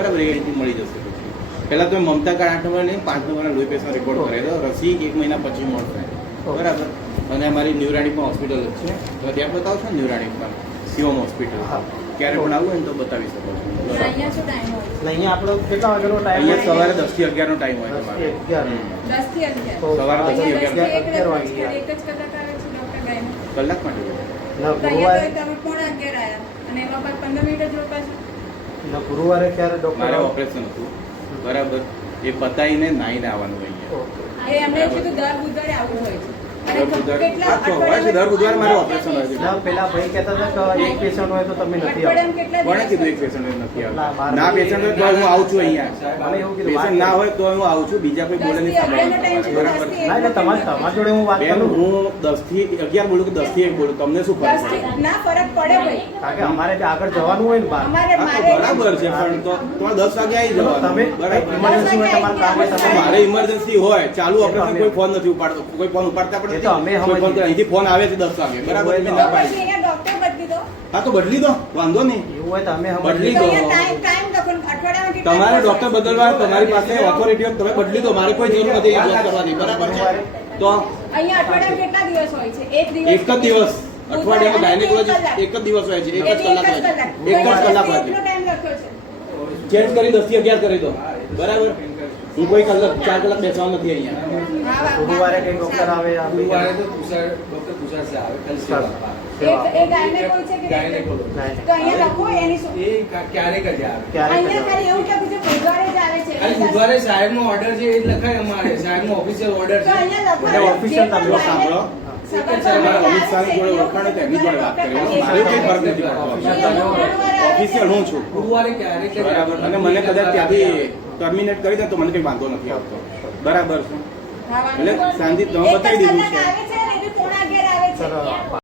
બરાબર એ રીતે મળી જશે પછી. પહેલાં તમે મમતા કાર્ડ 8 નંબર નહીં 5 નંબરના લોહી પ્રેશર રિપોર્ટ કરે તો રસી 1 મહિના પછી મળશે બરાબર. અને અમારી ન્યુરાણીમાં હોસ્પિટલ જ છે તો ત્યાં બતાવશો ને ન્યુરાણીમાં શિવમ હોસ્પિટલ ક્યારે પણ આવું હોય ને તો બતાવી શકો છો. અહીંયા શું ટાઈમ હોય? અહીંયા આપણો કેટલા વાગ્યાનો ટાઈમ? અહીંયા સવારે 10 થી 11 નો ટાઈમ હોય તમારે. 10 થી 11 સવારે 10 થી 11 એક જ કલાક આવે છે ડોક્ટર ગાયનો. કલાક માટે અહીંયા તો તમે પોણા 11 આયા અને એમાં પાછું 15 મિનિટ જ રોકાશો. ગુરુવારે ક્યારે ડોક્ટર? મારે ઓપરેશન હતું બરાબર એ પતાવીને નાઈને આવવાનું અહીંયા. એ એમને કીધું દર બુધવારે આવવું હોય છે. દર બુધવારે મારે ઓપરેશન હોય છે. પેલા ભાઈ કહેતા હતા કે એક પેશન્ટ હોય તો તમે નથી આવતા. કોણે કીધું એક પેશન્ટ નથી આવતા? ના પેશન્ટ હોય તો હું આવું છું અહીંયા. મને એવું કીધું પેશન્ટ ના હોય તો હું આવું છું. બીજા કોઈ બોલે નહીં સાંભળવાનું બરાબર. ના એટલે તમારી જોડે હું વાત બેન કરું. હું 10 થી 11 બોલું કે 10 થી 1 બોલું તમને શું ફરક પડે? ના ફરક પડે ભાઈ. કારણ કે અમારે ત્યાં આગળ જવાનું હોય ને બહાર. અમારે હા, તો બરાબર છે પણ તો તમારે 10 વાગે આવી જવાનું તમે બરાબર. ઇમરજન્સી હોય તમારે કામ હોય તમે મારે ઇમરજન્સી હોય ચાલુ ઓપરેશન કોઈ ફોન નથી ઉપાડતો કોઈ ફોન ઉપાડતા પણ એ તો અમે નથી. કોઈ ફોન તો અહીંથી ફોન આવે છે 10 વાગે બરાબર મેં ના પાડી. પછી અહીંયા ડોક્ટર બદલી દો. હા તો બદલી દો વાંધો નહીં. એવું હોય તો અમે બદલી તો દો. અહીંયા ટાઈમ લખો અઠવાડિયામાં કેટલા તમારે દિવસ ડોક્ટર હોય? બદલવા તમારી પાસે ઓથોરિટી હોય તમે બદલી દો. મારે કોઈ જરૂર નથી એ જોબ કરવાની બરાબર છે. તો અહીંયા અઠવાડિયામાં કેટલા દિવસ હોય છે? એક દિવસ. એક જ દિવસ અઠવાડિયામાં ગાયનેકોલોજી એક જ દિવસ હોય છે. એક જ કલાક હોય છે. એક જ કલાક હોય છે. કેટલો ટાઈમ લખ્યો છે? ચેન્જ કરી 10 થી 11 કરી દો બરાબર. હું કોઈ કલાક 4 કલાક બેસવાનું નથી અહીંયા. ગુરુવારે કઈ ડોક્ટર આવે ગુરુવારે તો ડોક્ટર તુષાર સે આવે ખાલી સેવા. એ ગાયનેકોલ છે કે ગાયનેકોલોજી. તો અહીંયા લખો એની શું? એ ક્યારેક જ આવે. અહીંયા ખાલી એવું કે બીજું બુધવારે જ આવે છે. ખાલી બુધવારે સાહેબનો ઓર્ડર છે એ જ લખાય અમારે સાહેબનો ઓફિશિયલ ઓર્ડર તો છે. અહીંયા લખો. એટલે official તમે જે સાંભળો. સગર્ભા અમિત શાહની જોડે ઓળખાણ તો એમની જોડે વાત કરી મારે કોઈ ફરક નથી પડતો. ઓફિસિયલ હું છું ગુરુવારે ક્યારેક જ બરાબર. અને મને કદાચ ત્યાંથી ટર્મિનેટ કરી દે તો મને કઈ વાંધો નથી આવતો બરાબર છે. હા, વાંધો એટલે નહીં. શાંતિ તમે એક જ બતાવી દીધું કલાક છે. આવે છે ને એ બી પોણા 11 આવે છે. સર